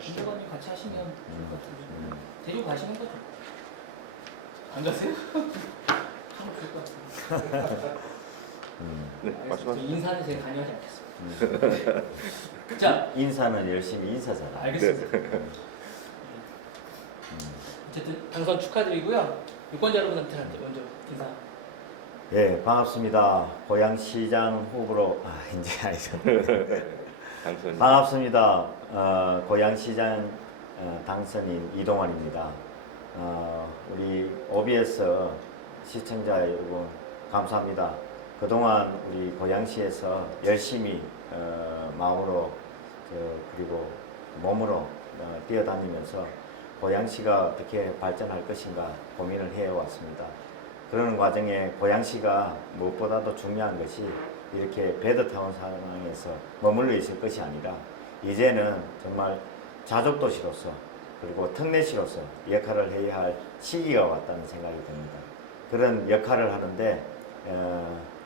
김조관님 같이 하시면 좋을 것 같은데 데리고 가시는 거죠? 안 가세요? 하면 좋을 것 같은데. 네, 말씀하세요. 인사는 제가 관여하지 않겠습니다. 자, 인사는 열심히 인사잖아. 알겠습니다. 어쨌든 당선 축하드리고요. 유권자 여러분한테 먼저 인사. 예, 반갑습니다. 고양시장 후보로 이제 당선. 반갑습니다. 고양시장 당선인 이동환입니다. 우리 OBS 시청자 여러분 감사합니다. 그동안 우리 고양시에서 열심히 마음으로 그리고 몸으로 뛰어다니면서 고양시가 어떻게 발전할 것인가 고민을 해왔습니다. 그러는 과정에 고양시가 무엇보다도 중요한 것이 이렇게 배드타운 상황에서 머물러 있을 것이 아니라 이제는 정말 자족도시로서 그리고 특례시로서 역할을 해야 할 시기가 왔다는 생각이 듭니다. 그런 역할을 하는데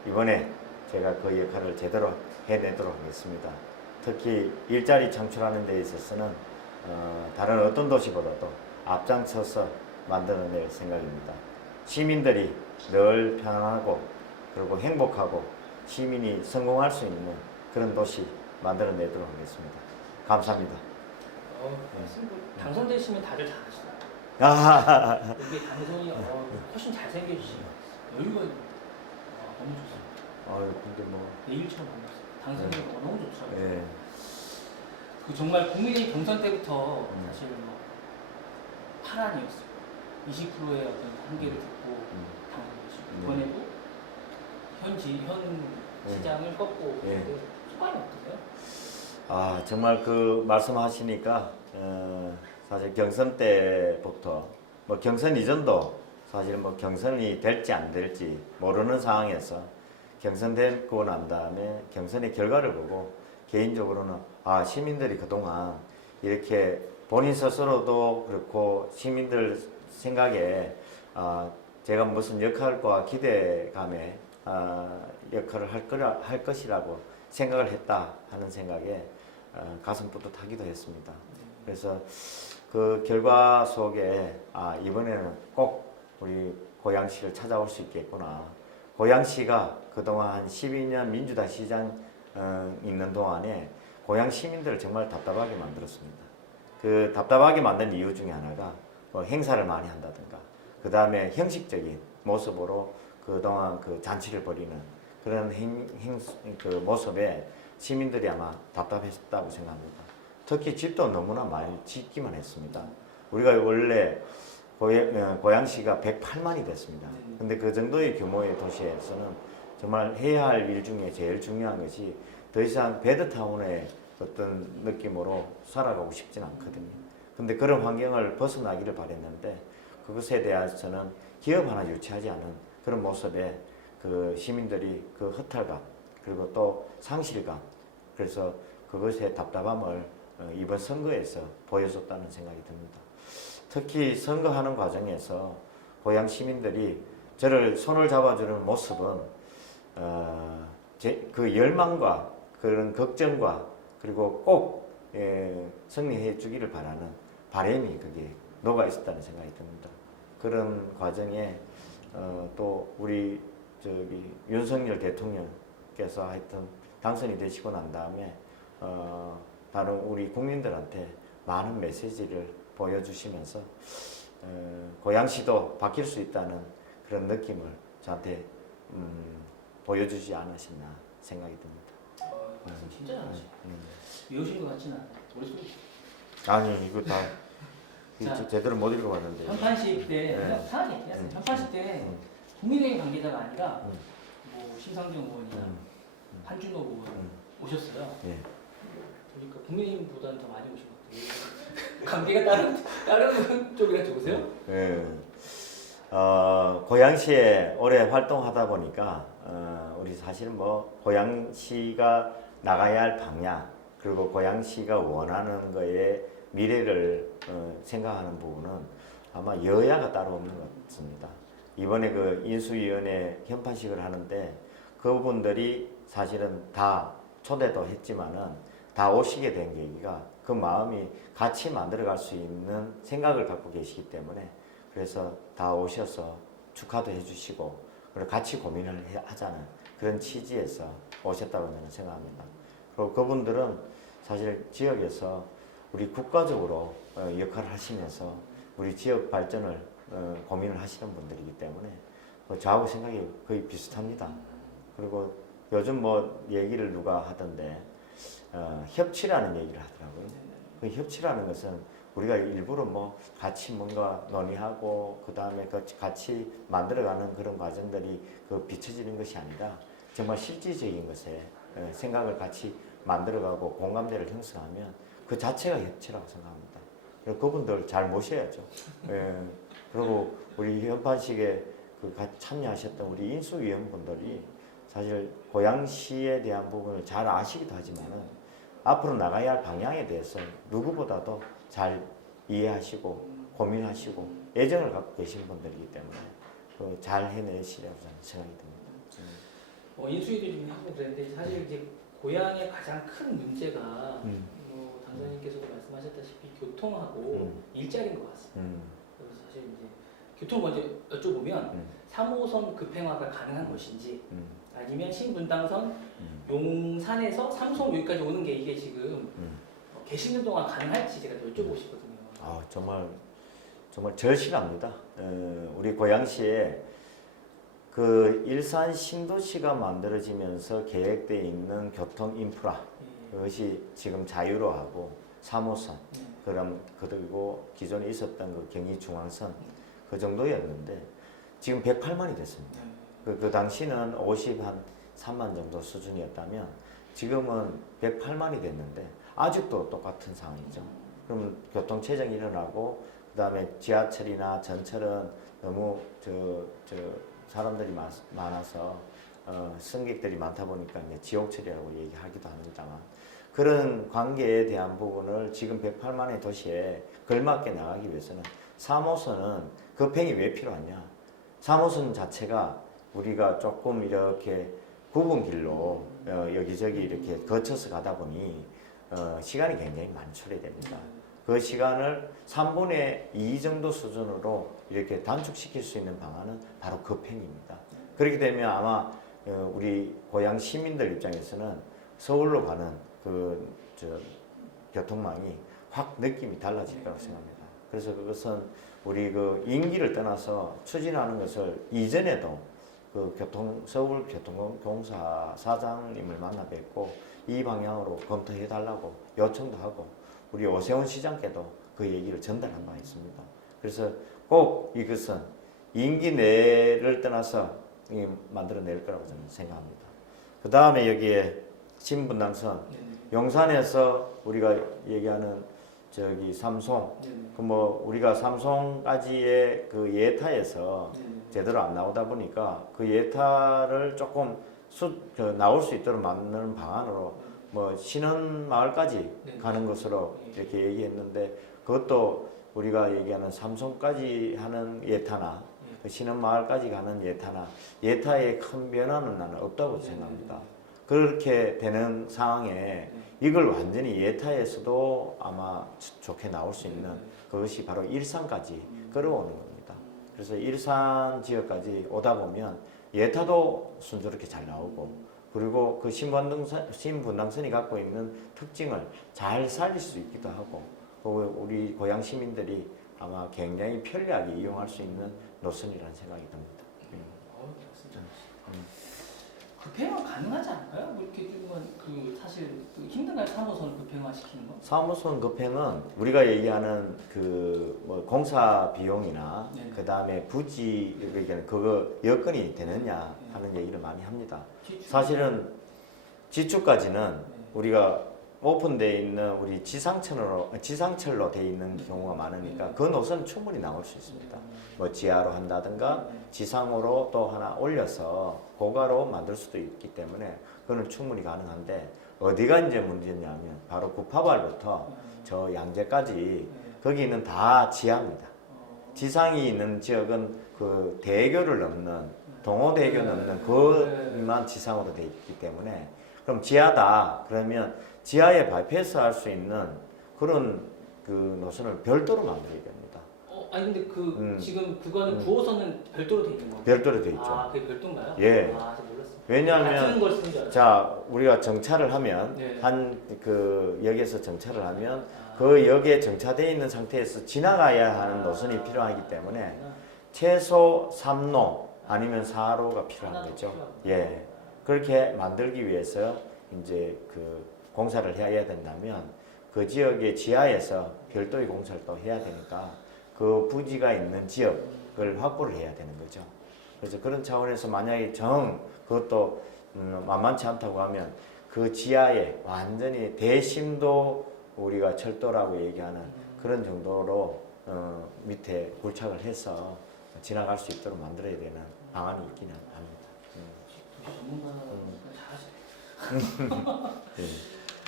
이번에 제가 그 역할을 제대로 해내도록 하겠습니다. 특히 일자리 창출하는 데 있어서는 다른 어떤 도시보다도 앞장서서 만들어낼 생각입니다. 시민들이 늘 편안하고 그리고 행복하고 시민이 성공할 수 있는 그런 도시 만들어내도록 하겠습니다. 감사합니다. 당선되시면 다들 다 하시나요? 이게 당선이 훨씬 잘생겨지시고 여유가 너무 좋습니다. 근데 뭐 내일처럼 만났어요. 당선이 너무 좋더라고요. 예. 그 정말 국민의 경선 때부터 사실 뭐 파란이었어요. 20%의 어떤 한계를 듣고 당선되시고 이번에도 현 시장을 꺾고 소감이 어떠세요? 정말 그 말씀하시니까 사실 경선 때부터 뭐 경선 이전도 사실 뭐 경선이 될지 안 될지 모르는 상황에서 경선되고 난 다음에 경선의 결과를 보고 개인적으로는 시민들이 그동안 이렇게 본인 스스로도 그렇고 시민들 생각에 제가 무슨 역할과 기대감에 역할을 할 것이라고 생각을 했다 하는 생각에 가슴 뿌듯하기도 했습니다. 그래서 그 결과 속에 이번에는 꼭 우리 고양시를 찾아올 수 있겠구나. 고양시가 그동안 한 12년 민주당 시장 있는 동안에 고양 시민들을 정말 답답하게 만들었습니다. 그 답답하게 만든 이유 중에 하나가 뭐 행사를 많이 한다든가 그 다음에 형식적인 모습으로 그동안 그 잔치를 벌이는 그런 그 모습에 시민들이 아마 답답했다고 생각합니다. 특히 집도 너무나 많이 짓기만 했습니다. 우리가 원래 고양시가 108만이 됐습니다. 근데 그 정도의 규모의 도시에서는 정말 해야 할 일 중에 제일 중요한 것이 더 이상 배드타운의 어떤 느낌으로 살아가고 싶진 않거든요. 근데 그런 환경을 벗어나기를 바랬는데 그것에 대해서는 기업 하나 유치하지 않은 그런 모습에 그 시민들이 그 허탈감 그리고 또 상실감 그래서 그것의 답답함을 이번 선거에서 보여줬다는 생각이 듭니다. 특히 선거하는 과정에서 고양 시민들이 저를 손을 잡아주는 모습은 그 열망과 그런 걱정과 그리고 꼭 승리해 주기를 바라는 바람이 거기에 녹아 있었다는 생각이 듭니다. 그런 과정에 또 우리 윤석열 대통령께서 하여튼 당선이 되시고 난 다음에 다른 우리 국민들한테 많은 메시지를 보여주시면서 고양시도 바뀔 수 있다는 그런 느낌을 저한테 보여주지 않으셨나 생각이 듭니다. 말씀 진짜 잘하시네. 외우신 것 같지는 않아요. 머릿속에. 아니 이거 다 자, 제대로 못 읽어봤는데. 현판식 때 편하게 얘기하세요. 현판식 때 국민의힘 관계자가 아니라 뭐 심상정 의원이나 한준호 의원 오셨어요. 예. 그러니까 국민의힘보다는 더 많이 오신 것 같아요. 관계가 다른 쪽이라 좋으세요? 예. 고양시에 오래 활동하다 보니까 우리 사실 뭐 고양시가 나가야 할 방향 그리고 고양시가 원하는 거에 미래를 생각하는 부분은 아마 여야가 따로 없는 것 같습니다. 이번에 그 인수위원회 현판식을 하는데 그분들이 사실은 다 초대도 했지만은 다 오시게 된 계기가 그 마음이 같이 만들어갈 수 있는 생각을 갖고 계시기 때문에 그래서 다 오셔서 축하도 해주시고 그리고 같이 고민을 하자는 그런 취지에서 오셨다고 저는 생각합니다. 그리고 그분들은 사실 지역에서 우리 국가적으로 역할을 하시면서 우리 지역 발전을 고민을 하시는 분들이기 때문에 저하고 생각이 거의 비슷합니다. 그리고 요즘 뭐 얘기를 누가 하던데 협치라는 얘기를 하더라고요. 그 협치라는 것은 우리가 일부러 뭐 같이 뭔가 논의하고 그 다음에 같이 만들어가는 그런 과정들이 비춰지는 것이 아니라 정말 실질적인 것에 생각을 같이 만들어가고 공감대를 형성하면 그 자체가 협치라고 생각합니다. 그분들 잘 모셔야죠. 그리고 우리 현판식에 참여하셨던 우리 인수위원분들이 사실 고양시에 대한 부분을 잘 아시기도 하지만은 앞으로 나가야 할 방향에 대해서 누구보다도 잘 이해하시고 고민하시고 애정을 갖고 계신 분들이기 때문에 잘 해내시려고 저는 생각이 듭니다. 인수위도 좀 하고 그랬는데 사실 이제 고향의 가장 큰 문제가 당선인께서도 말씀하셨다시피 교통하고 일자리인 것 같습니다. 그래서 사실 이제 교통 먼저 여쭤보면 3호선 급행화가 가능한 것인지 아니면 신분당선 용산에서 삼성 여기까지 오는 게 이게 지금 계시는 동안 가능할지 제가 여쭤보고 싶거든요. 정말 절실합니다. 우리 고양시에 그 일산 신도시가 만들어지면서 계획되어 있는 교통 인프라 그것이 지금 자유로하고 3호선 그리고 기존에 있었던 그 경의중앙선 그 정도였는데 지금 108만이 됐습니다. 그 당시는 53만 정도 수준이었다면 지금은 108만이 됐는데 아직도 똑같은 상황이죠. 그러면 교통체증이 일어나고 그 다음에 지하철이나 전철은 너무 사람들이 많아서 승객들이 많다 보니까 이제 지옥철이라고 얘기하기도 합니다만 그런 관계에 대한 부분을 지금 108만의 도시에 걸맞게 나가기 위해서는 3호선은 급행이 왜 필요하냐? 3호선 자체가 우리가 조금 이렇게 굽은 길로 여기저기 이렇게 거쳐서 가다 보니 시간이 굉장히 많이 소요됩니다. 그 시간을 3분의 2 정도 수준으로 이렇게 단축시킬 수 있는 방안은 바로 급행입니다. 그렇게 되면 아마 우리 고향 시민들 입장에서는 서울로 가는 교통망이 확 느낌이 달라질 거라고 생각합니다. 그래서 그것은 우리 임기를 떠나서 추진하는 것을 이전에도 서울교통공사 사장님을 만나 뵙고 이 방향으로 검토해 달라고 요청도 하고 우리 오세훈 시장께도 그 얘기를 전달한 바 있습니다. 그래서 꼭 이것은 임기 내를 떠나서 만들어낼 거라고 저는 생각합니다. 그 다음에 여기에 신분당선 용산에서 우리가 얘기하는 삼송 우리가 삼송까지의 그 예타에서 제대로 안 나오다 보니까 그 예타를 조금 나올 수 있도록 만드는 방안으로 신원마을까지 가는 것으로 이렇게 얘기했는데 그것도 우리가 얘기하는 삼송까지 하는 예타나 신원마을까지 가는 예타의 큰 변화는 나는 없다고 생각합니다. 그렇게 되는 상황에 이걸 완전히 예타에서도 아마 좋게 나올 수 있는 그것이 바로 일산까지 끌어오는 겁니다. 그래서 일산 지역까지 오다 보면 예타도 순조롭게 잘 나오고 그리고 그 신분당선이 갖고 있는 특징을 잘 살릴 수 있기도 하고 우리 고향 시민들이 아마 굉장히 편리하게 이용할 수 있는 노선이라는 생각이 듭니다. 급행화 가능하지 않을까요? 이렇게 사실 힘든가요? 3호선 급행화 시키는 거? 3호선 급행은 우리가 얘기하는 공사 비용이나 그 다음에 부지 그거 여건이 되느냐 하는 얘기를 많이 합니다. 사실은 지축까지는 우리가 오픈되어 있는 우리 지상철로 되어 있는 경우가 많으니까 그 노선 충분히 나올 수 있습니다. 지하로 한다든가 지상으로 또 하나 올려서 고가로 만들 수도 있기 때문에 그거는 충분히 가능한데 어디가 이제 문제냐면 바로 구파발부터 저 양재까지 거기는 다 지하입니다. 지상이 있는 지역은 그 대교를 넘는 동호대교 넘는 그것만 지상으로 되어 있기 때문에 그럼 지하다 그러면 지하에 바이패스 할 수 있는 그런 그 노선을 별도로 만들어야 됩니다. 아니 근데 지금 그거는 9호선은 별도로 돼 있는 건가요? 별도로 돼 있죠. 아, 그게 별도인가요? 예. 아, 저 몰랐어요. 왜냐하면 같은 걸 쓰는 줄 알았어요. 자 우리가 정차를 하면 네. 한 그 역에서 정차를 하면 아, 그 역에 정차되어 있는 상태에서 지나가야 하는 노선이 필요하기 때문에 최소 3로 아니면 4로가 필요한 하나도 거죠. 필요하구나. 예. 그렇게 만들기 위해서 이제 그 공사를 해야 된다면 그 지역의 지하에서 별도의 공사를 또 해야 되니까 그 부지가 있는 지역을 확보를 해야 되는 거죠. 그래서 그런 차원에서 만약에 그것도 만만치 않다고 하면 그 지하에 완전히 대심도 우리가 철도라고 얘기하는 그런 정도로 밑에 굴착을 해서 지나갈 수 있도록 만들어야 되는 방안이 있기는 합니다. 전문가가 잘하시네. 예.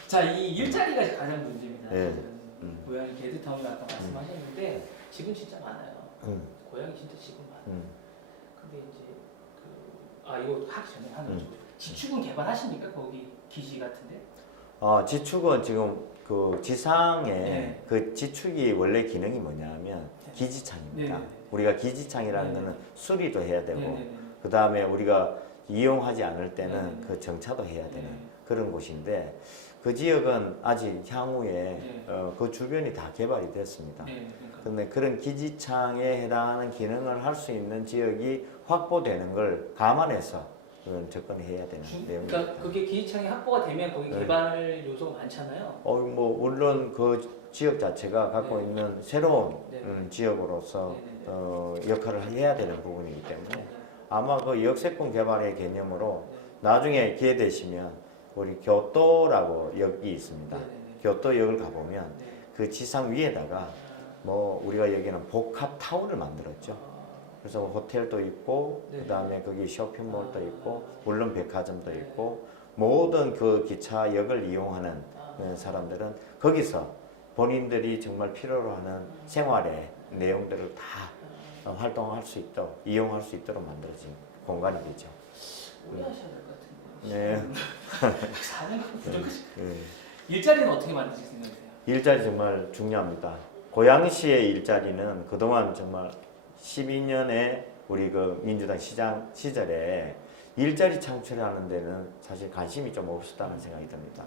자, 이 일자리가 가장 문제입니다. 네. 사실은. 고양이 개드타운을 아까 말씀하셨는데 지금 진짜 많아요. 고양이 진짜 지금 많아요. 근데 이제 이거 하기 전에 하는 거죠. 지축은 개발하십니까? 거기 기지 같은데? 지축은 지금 그 지상에 네. 그 지축이 원래 기능이 뭐냐면 기지창입니다. 네. 우리가 기지창이라는 네. 거는 수리도 해야 되고 네네네. 그 다음에 우리가 이용하지 않을 때는 네. 그 정차도 해야 되는 네. 그런 곳인데 그 지역은 아직 향후에 네. 그 주변이 다 개발이 됐습니다. 네, 그러니까. 근데 그런 기지창에 해당하는 기능을 할 수 있는 지역이 확보되는 걸 감안해서 그건 접근해야 되는 내용입니다. 그러니까 그게 기지창이 확보가 되면 거기 네. 개발 요소가 많잖아요. 뭐 물론 그 지역 자체가 갖고 네. 있는 새로운 네. 지역으로서 네. 역할을 해야 되는 부분이기 때문에 네. 아마 그 역세권 개발의 개념으로 네. 나중에 기회 되시면 우리 교토라고 역이 있습니다. 네. 교토역을 가보면 네. 그 지상 위에다가 뭐 우리가 여기는 복합 타워를 만들었죠. 그래서 호텔도 있고 네. 그다음에 거기 쇼핑몰도 있고 물론 백화점도 있고 모든 그 기차역을 이용하는 사람들은 거기서 본인들이 정말 필요로 하는 생활의 내용들을 다 활동할 수 있도록 이용할 수 있도록 만들어진 공간이 되죠. 오래 하셔야 될 것 같은데. 네. 4년 부족하실 네. 일자리는 어떻게 만드실 생각이세요? 일자리 정말 중요합니다. 고양시의 일자리는 그동안 정말 12년의 우리 그 민주당 시장 시절에 일자리 창출하는 데는 사실 관심이 좀 없었다는 생각이 듭니다.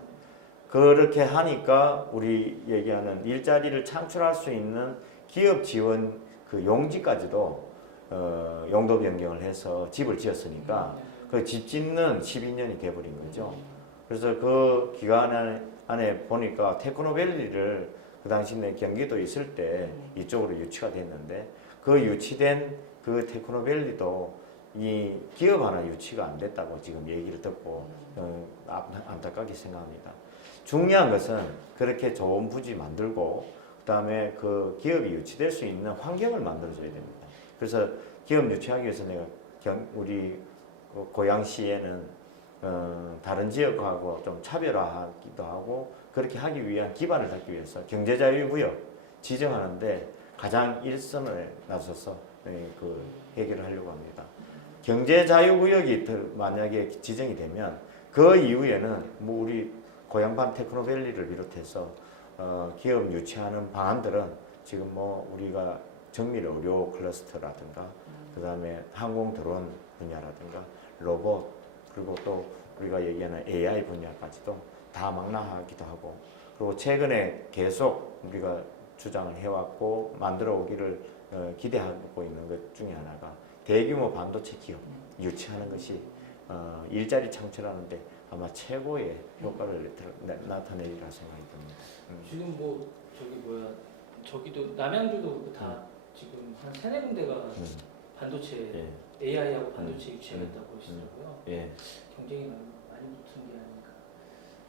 그렇게 하니까 우리 얘기하는 일자리를 창출할 수 있는 기업 지원 그 용지까지도 용도 변경을 해서 집을 지었으니까 그 집 짓는 12년이 돼버린 거죠. 그래서 그 기간 안에 보니까 테크노밸리를 그 당시 내 경기도 있을 때 이쪽으로 유치가 됐는데 그 유치된 그 테크노밸리도 이 기업 하나 유치가 안 됐다고 지금 얘기를 듣고 안타깝게 생각합니다. 중요한 것은 그렇게 좋은 부지 만들고 그다음에 그 기업이 유치될 수 있는 환경을 만들어줘야 됩니다. 그래서 기업 유치하기 위해서 내가 우리 고양시에는 다른 지역하고 좀 차별화하기도 하고 그렇게 하기 위한 기반을 잡기 위해서 경제자유구역 지정하는데 가장 일선에 나서서 그 해결을 하려고 합니다. 경제자유구역이 만약에 지정이 되면 그 이후에는 뭐 우리 고양반 테크노밸리를 비롯해서 기업 유치하는 방안들은 지금 뭐 우리가 정밀 의료 클러스터라든가 그다음에 항공 드론 분야라든가 로봇 그리고 또 우리가 얘기하는 AI 분야까지도 다 망라하기도 하고 그리고 최근에 계속 우리가 주장을 해왔고 만들어 오기를 기대하고 있는 것 중에 하나가 대규모 반도체 기업 유치하는 것이 일자리 창출하는데 아마 최고의 효과를 나타내리라 생각이 듭니다. 지금 뭐 저기도 남양주도 다 지금 한 3-4군데가 반도체 예. AI하고 반도체 유치하겠다고 하시더라고요. 예. 경쟁이 많이 붙은 게 아닌가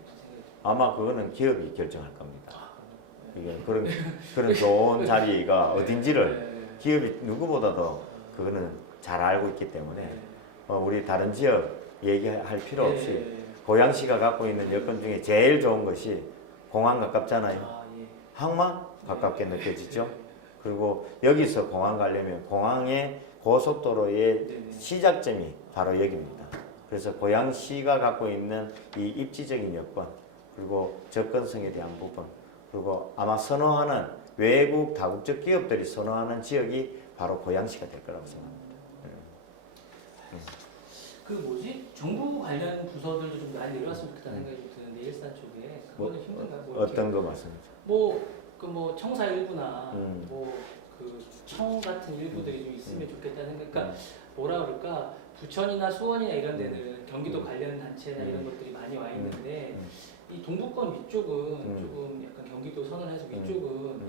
이런 생각이 듭니다. 아마 그거는 기업이 결정할 겁니다. 네. 이게 그런 좋은 자리가 어딘지를 네. 기업이 누구보다도 그거는 잘 알고 있기 때문에 우리 다른 지역 얘기할 필요 없이 네. 고양시가 갖고 있는 여건 중에 제일 좋은 것이 공항 가깝잖아요. 예. 항만 가깝게 느껴지죠. 그리고 여기서 공항 가려면 공항의 고속도로의 네네. 시작점이 바로 여기입니다. 그래서 고양시가 갖고 있는 이 입지적인 여건 그리고 접근성에 대한 부분, 그리고 아마 선호하는 외국 다국적 기업들이 선호하는 지역이 바로 고양시가 될 거라고 생각합니다. 그 뭐지? 정부 관련 부서들도 좀 많이 내려왔으면 좋겠다는 생각이 좀 드는데 일산 쪽에 그거는 힘든가? 뭐 어떤 거 말씀이죠? 뭐 청사 일부나 뭐 그 청 같은 일부들이 좀 있으면 좋겠다는 생각. 그러니까 뭐라 그럴까? 부천이나 수원이나 이런 데는 경기도 관련 단체나 이런 것들이 많이 와 있는데 이 동부권 위쪽은 조금 약간 경기도 선언해서 위쪽은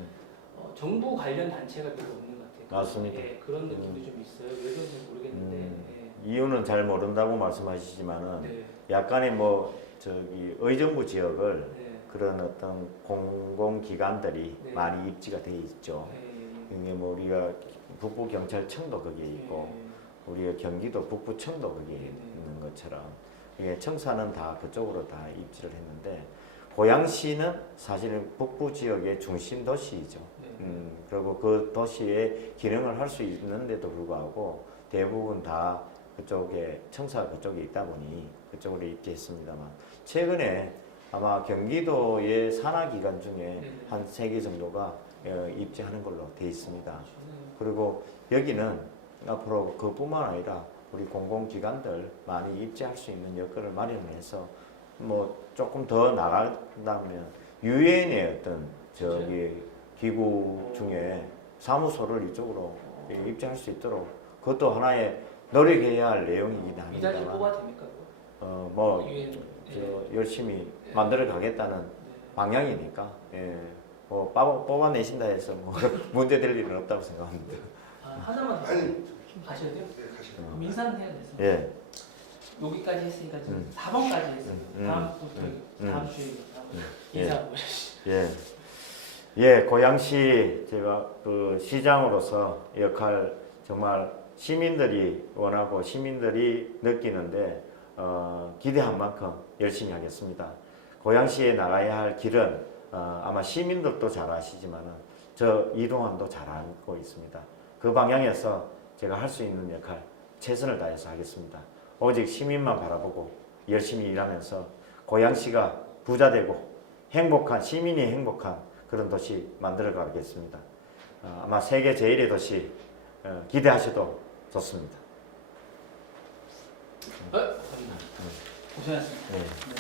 정부 관련 단체가 별로 없는 것 같아요. 맞습니다. 예, 그런 느낌도 좀 있어요. 왜 그런지 모르겠는데. 예. 이유는 잘 모른다고 말씀하시지만은 네. 약간의 뭐 저기 의정부 지역을 네. 그런 어떤 공공기관들이 네. 많이 입지가 돼 있죠. 예. 이게 뭐 우리가 북부 경찰청도 거기에 있고 예. 우리가 경기도 북부청도 거기에 네. 있는 것처럼 이게 청사는 다 그쪽으로 다 입지를 했는데 고양시는 사실은 북부 지역의 중심 도시이죠. 네. 그리고 그 도시의 기능을 할 수 있는데도 불구하고 대부분 다 그쪽에 청사 그쪽에 있다 보니 그쪽으로 입지했습니다만 최근에 아마 경기도의 산하기관 중에 네. 한 3개 정도가 입지하는 걸로 돼 있습니다. 좋네요. 그리고 여기는 앞으로 그뿐만 아니라 우리 공공기관들 많이 입지할 수 있는 여건을 마련해서 뭐 조금 더 나간다면 유엔의 어떤 저기 기구 중에 사무소를 이쪽으로 입지할 수 있도록 그것도 하나의 노력해야 할 내용이긴 이단이 합니다만 뽑아도 됩니까? 뭐 유엔. 저 열심히 만들어 가겠다는 네. 방향이니까 뭐 뽑아내신다 해서 뭐 문제될 일은 없다고 생각합니다. 하나만 더 가셔야 돼요? 네, 가시죠. 그럼 인사는 해야 돼서 예. 여기까지 했으니까 지금 4번까지 했어요. 다음 주에 예. 인사 보시죠. 예. 예, 고양시 제가 그 시장으로서 역할 정말 시민들이 원하고 시민들이 느끼는데 기대한 만큼 열심히 하겠습니다. 고양시에 나가야 할 길은 아마 시민들도 잘 아시지만은 저 이동환도 잘 알고 있습니다. 그 방향에서 제가 할 수 있는 역할 최선을 다해서 하겠습니다. 오직 시민만 바라보고 열심히 일하면서 고양시가 부자되고 행복한 시민이 행복한 그런 도시 만들어 가겠습니다. 아마 세계 제1의 도시 기대하셔도 좋습니다. 감사합니다. 고생하셨습니다. 네. 네.